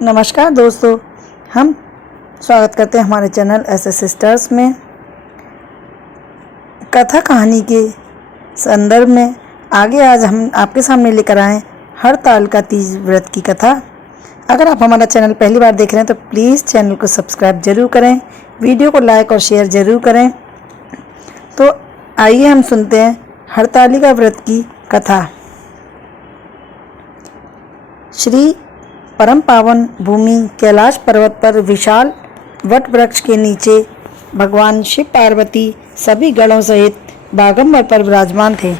नमस्कार दोस्तों, हम स्वागत करते हैं हमारे चैनल एसएस सिस्टर्स में। कथा कहानी के संदर्भ में आगे आज हम आपके सामने लेकर आए हरताल का तीज व्रत की कथा। अगर आप हमारा चैनल पहली बार देख रहे हैं तो प्लीज़ चैनल को सब्सक्राइब जरूर करें, वीडियो को लाइक और शेयर ज़रूर करें। तो आइए हम सुनते हैं हरतालिका व्रत की कथा। श्री परम पावन भूमि कैलाश पर्वत पर विशाल वट वृक्ष के नीचे भगवान शिव पार्वती सभी गणों सहित बागंबर पर विराजमान थे।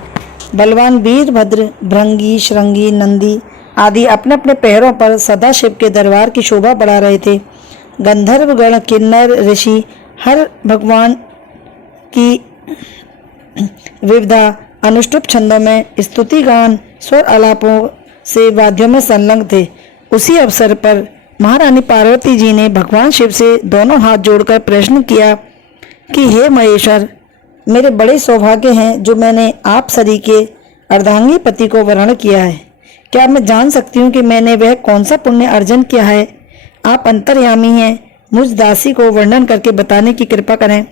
बलवान वीरभद्र, भृंगी, श्रृंगी, नंदी आदि अपने अपने पैरों पर सदा शिव के दरबार की शोभा बढ़ा रहे थे। गंधर्व गण, किन्नर, ऋषि हर भगवान की विविधा अनुष्टुप छंदों में स्तुति गान, स्वर आलापों से वाद्यों में संलग्न थे। उसी अवसर पर महारानी पार्वती जी ने भगवान शिव से दोनों हाथ जोड़कर प्रश्न किया कि हे महेश्वर, मेरे बड़े सौभाग्य हैं जो मैंने आप सरी के अर्धांगी पति को वरण किया है। क्या मैं जान सकती हूँ कि मैंने वह कौन सा पुण्य अर्जन किया है? आप अंतर्यामी हैं, मुझ दासी को वर्णन करके बताने की कृपा करें।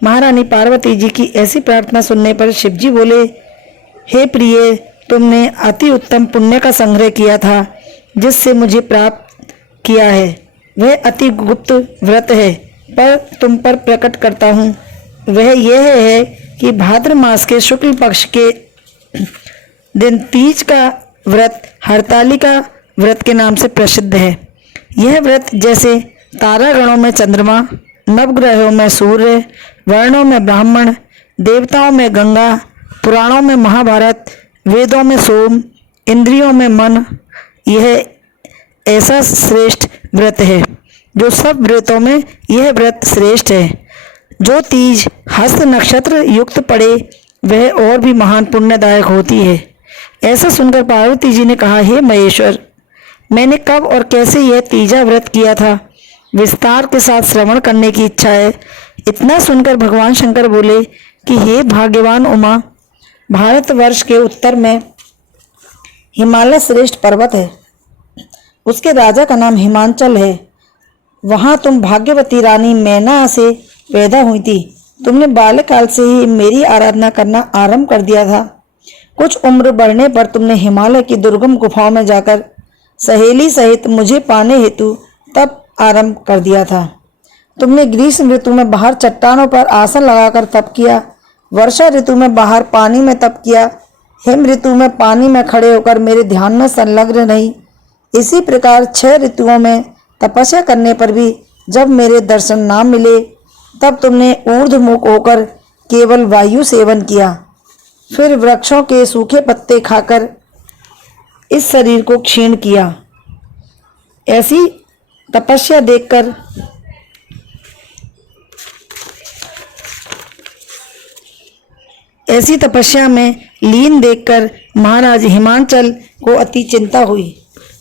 महारानी पार्वती जी की ऐसी प्रार्थना सुनने पर शिवजी बोले, हे प्रिय, तुमने अति उत्तम पुण्य का संग्रह किया था जिससे मुझे प्राप्त किया है। वह अति गुप्त व्रत है, पर तुम पर प्रकट करता हूँ। वह यह है कि भाद्र मास के शुक्ल पक्ष के दिन तीज का व्रत हरतालिका व्रत के नाम से प्रसिद्ध है। यह व्रत जैसे तारागणों में चंद्रमा, नवग्रहों में सूर्य, वर्णों में ब्राह्मण, देवताओं में गंगा, पुराणों में महाभारत, वेदों में सोम, इंद्रियों में मन, यह ऐसा श्रेष्ठ व्रत है जो सब व्रतों में यह व्रत श्रेष्ठ है। जो तीज हस्त नक्षत्र युक्त पड़े वह और भी महान पुण्यदायक होती है। ऐसा सुनकर पार्वती जी ने कहा, हे महेश्वर, मैंने कब और कैसे यह तीजा व्रत किया था, विस्तार के साथ श्रवण करने की इच्छा है। इतना सुनकर भगवान शंकर बोले कि हे भाग्यवान उमा, भारतवर्ष के उत्तर में हिमालय श्रेष्ठ पर्वत है। उसके राजा का नाम हिमांचल है। वहाँ तुम भाग्यवती रानी मैना से पैदा हुई थी। तुमने बाल्यकाल से ही मेरी आराधना करना आरंभ कर दिया था। कुछ उम्र बढ़ने पर तुमने हिमालय की दुर्गम गुफाओं में जाकर सहेली सहित मुझे पाने हेतु तप आरंभ कर दिया था। तुमने ग्रीष्म ऋतु में बाहर चट्टानों पर आसन लगाकर तप किया, वर्षा ऋतु में बाहर पानी में तप किया, हिम ऋतु में पानी में खड़े होकर मेरे ध्यान में संलग्न रही। इसी प्रकार 6 ऋतुओं में तपस्या करने पर भी जब मेरे दर्शन ना मिले तब तुमने ऊर्ध्वमुख होकर केवल वायु सेवन किया, फिर वृक्षों के सूखे पत्ते खाकर इस शरीर को क्षीण किया। ऐसी तपस्या देखकर ऐसी तपस्या में लीन देखकर महाराज हिमांचल को अति चिंता हुई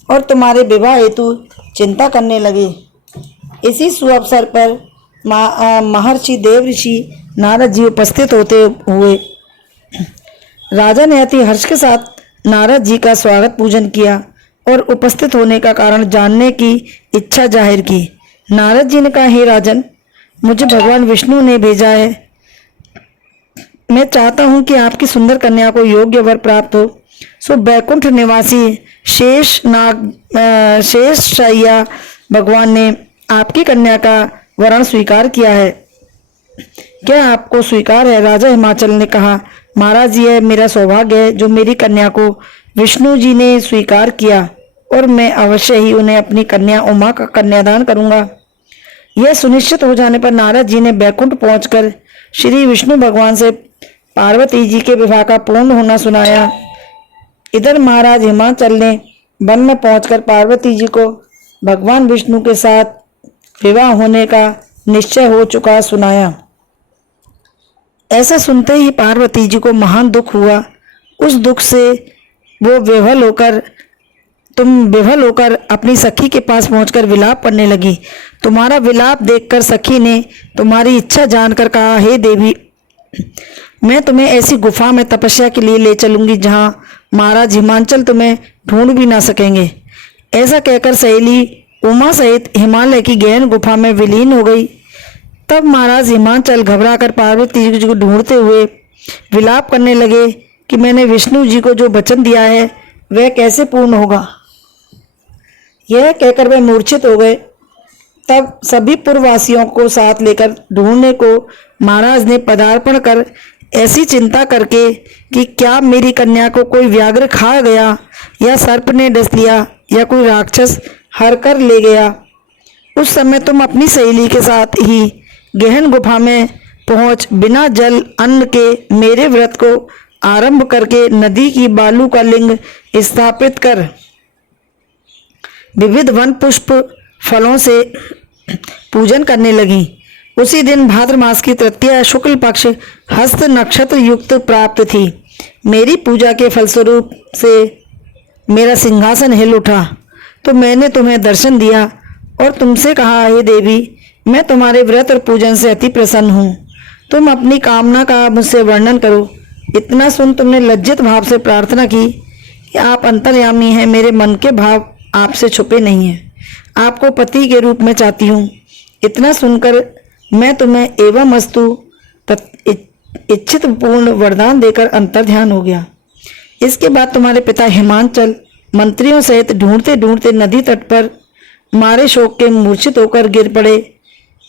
और तुम्हारे विवाह हेतु चिंता करने लगे। इसी सुअवसर पर महर्षि देवऋषि नारद जी उपस्थित होते हुए राजा ने अति हर्ष के साथ नारद जी का स्वागत पूजन किया और उपस्थित होने का कारण जानने की इच्छा जाहिर की। नारद जी ने कहा, हे राजन, मुझे भगवान विष्णु ने भेजा है। मैं चाहता हूँ कि आपकी सुंदर कन्या को योग्य वर प्राप्त हो। सो बैकुंठ निवासी शेष शैया भगवान ने आपकी कन्या का वरण स्वीकार किया है। क्या आपको स्वीकार है? राजा हिमाचल ने कहा, महाराज, यह मेरा सौभाग्य है जो मेरी कन्या को विष्णु जी ने स्वीकार किया और मैं अवश्य ही उन्हें अपनी कन्या उमा का कन्यादान करूंगा। यह सुनिश्चित हो जाने पर नारद जी ने बैकुंठ पहुंचकर श्री विष्णु भगवान से पार्वती जी के विवाह का पूर्ण होना सुनाया। इधर महाराज हिमाचल ने वन में पहुंचकर पार्वती जी को भगवान विष्णु के साथ विवाह होने का निश्चय हो चुका सुनाया। ऐसा सुनते ही पार्वती जी को महान दुख हुआ। उस दुख से वो विह्वल होकर अपनी सखी के पास पहुंचकर विलाप करने लगी। तुम्हारा विलाप देखकर सखी ने तुम्हारी इच्छा जानकर कहा, हे देवी, मैं तुम्हें ऐसी गुफा में तपस्या के लिए ले चलूंगी जहां महाराज हिमांचल तुम्हें ढूंढ भी ना सकेंगे। ऐसा कहकर सहेली उमा सहित हिमालय की गहन गुफा में विलीन हो गई। तब महाराज हिमाचल घबराकर पार्वती जी को ढूंढते हुए विलाप करने लगे कि मैंने विष्णु जी को जो वचन दिया है वह कैसे पूर्ण होगा। यह कहकर वे मूर्छित हो गए। तब सभी पूर्ववासियों को साथ लेकर ढूंढने को महाराज ने पदार्पण कर ऐसी चिंता करके कि क्या मेरी कन्या को कोई व्याघ्र खा गया या सर्प ने डस लिया या कोई राक्षस हर कर ले गया। उस समय तुम अपनी सहेली के साथ ही गहन गुफा में पहुंच बिना जल अन्न के मेरे व्रत को आरंभ करके नदी की बालू का लिंग स्थापित कर विविध वन पुष्प फलों से पूजन करने लगी। उसी दिन भाद्र मास की तृतीया शुक्ल पक्ष हस्त नक्षत्र युक्त प्राप्त थी। मेरी पूजा के फलस्वरूप से मेरा सिंहासन हिल उठा तो मैंने तुम्हें दर्शन दिया और तुमसे कहा, हे देवी, मैं तुम्हारे व्रत और पूजन से अति प्रसन्न हूँ। तुम अपनी कामना का मुझसे वर्णन करो। इतना सुन तुमने लज्जित भाव से प्रार्थना की कि आप अंतर्यामी हैं, मेरे मन के भाव आपसे छुपे नहीं हैं, आपको पति के रूप में चाहती हूँ। इतना सुनकर मैं तुम्हें एवं अस्तु इच्छित पूर्ण वरदान देकर अंतर्ध्यान हो गया। इसके बाद तुम्हारे पिता हिमांचल मंत्रियों सहित ढूंढते ढूंढते नदी तट पर मारे शोक के मूर्छित होकर गिर पड़े।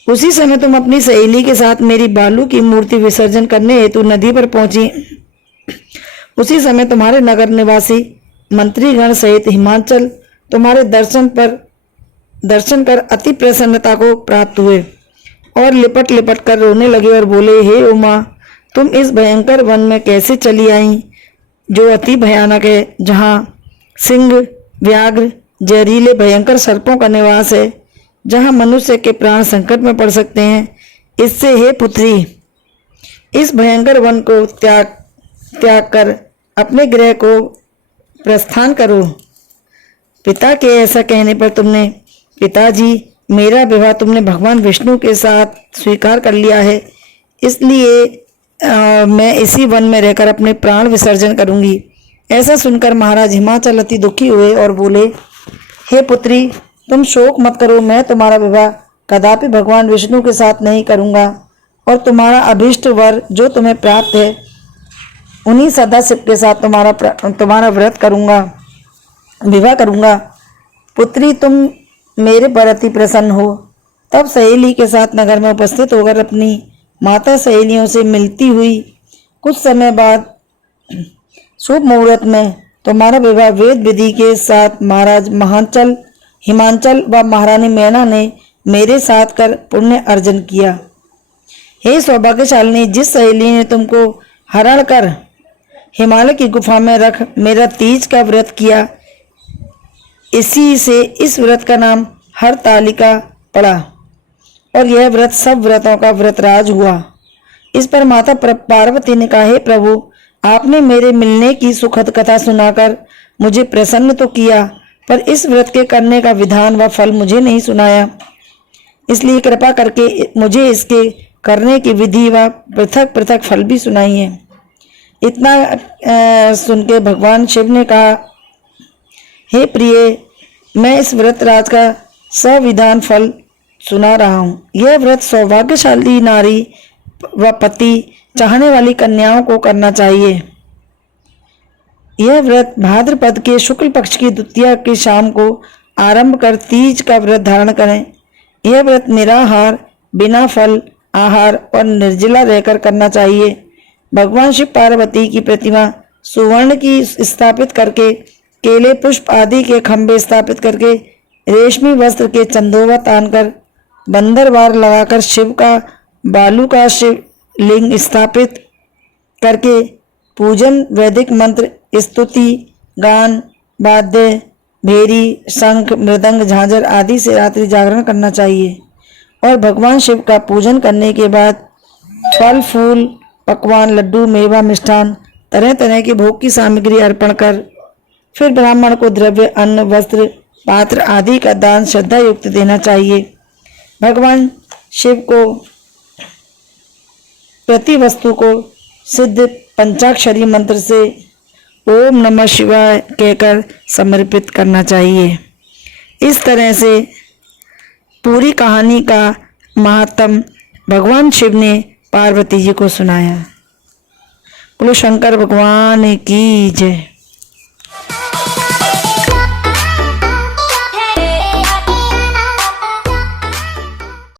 उसी समय तुम अपनी सहेली के साथ मेरी बालू की मूर्ति विसर्जन करने हेतु नदी पर पहुंची। उसी समय तुम्हारे नगर निवासी मंत्रीगण सहित हिमांचल तुम्हारे दर्शन कर अति प्रसन्नता को प्राप्त हुए और लिपट लिपट कर रोने लगे और बोले, हे उमा, तुम इस भयंकर वन में कैसे चली आई जो अति भयानक है, जहाँ सिंह, व्याघ्र, जहरीले भयंकर सर्पों का निवास है, जहाँ मनुष्य के प्राण संकट में पड़ सकते हैं। इससे हे पुत्री, इस भयंकर वन को त्याग कर अपने गृह को प्रस्थान करो। पिता के ऐसा कहने पर तुमने, पिताजी, मेरा विवाह तुमने भगवान विष्णु के साथ स्वीकार कर लिया है, इसलिए मैं इसी वन में रहकर अपने प्राण विसर्जन करूंगी। ऐसा सुनकर महाराज हिमाचल अति दुखी हुए और बोले, हे पुत्री, तुम शोक मत करो, मैं तुम्हारा विवाह कदापि भगवान विष्णु के साथ नहीं करूंगा और तुम्हारा अभीष्ट वर जो तुम्हें प्राप्त है उन्हीं सदाशिव के साथ तुम्हारा व्रत करूंगा, विवाह करूंगा। पुत्री, तुम मेरे पर अति प्रसन्न हो। तब सहेली के साथ नगर में उपस्थित होकर अपनी माता सहेलियों से मिलती हुई कुछ समय बाद शुभ मुहूर्त में तुम्हारा विवाह वेद विधि के साथ महाराज हिमांचल व महारानी मैना ने मेरे साथ कर पुण्य अर्जन किया। हे सौभाग्यशालिनी, जिस सहेली ने तुमको हरण कर हिमालय की गुफा में रख मेरा तीज का व्रत किया, इसी से इस व्रत का नाम हरतालिका पड़ा और यह व्रत सब व्रतों का व्रतराज हुआ। इस पर माता पार्वती ने कहा, हे प्रभु, आपने मेरे मिलने की सुखद कथा सुनाकर मुझे प्रसन्न तो किया, पर इस व्रत के करने का विधान व फल मुझे नहीं सुनाया। इसलिए कृपा करके मुझे इसके करने की विधि व पृथक पृथक फल भी सुनाइए। इतना सुन के भगवान शिव ने कहा, हे प्रिय, मैं इस व्रत राज का संविधान फल सुना रहा हूँ। यह व्रत सौभाग्यशाली नारी व पति चाहने वाली कन्याओं को करना चाहिए। यह व्रत भाद्रपद के शुक्ल पक्ष की द्वितीया की शाम को आरंभ कर तीज का व्रत धारण करें। यह व्रत निराहार, बिना फल आहार और निर्जला रहकर करना चाहिए। भगवान शिव पार्वती की प्रतिमा सुवर्ण की स्थापित करके, केले पुष्प आदि के खंभे स्थापित करके, रेशमी वस्त्र के चंदोवा तानकर, बंदरवार लगाकर शिव का बालू का शिव लिंग स्थापित करके पूजन, वैदिक मंत्र, स्तुति, गान, वाद्य, भेरी, शंख, मृदंग, झांझर आदि से रात्रि जागरण करना चाहिए। और भगवान शिव का पूजन करने के बाद फल फूल, पकवान, लड्डू, मेवा, मिष्ठान, तरह तरह की भोग की सामग्री अर्पण कर फिर ब्राह्मण को द्रव्य, अन्न, वस्त्र, पात्र आदि का दान श्रद्धा युक्त देना चाहिए। भगवान शिव को प्रति वस्तु को सिद्ध पंचाक्षरी मंत्र से ओम नमः शिवाय कहकर समर्पित करना चाहिए। इस तरह से पूरी कहानी का महात्म भगवान शिव ने पार्वती जी को सुनाया। बोलो शंकर भगवान की जय।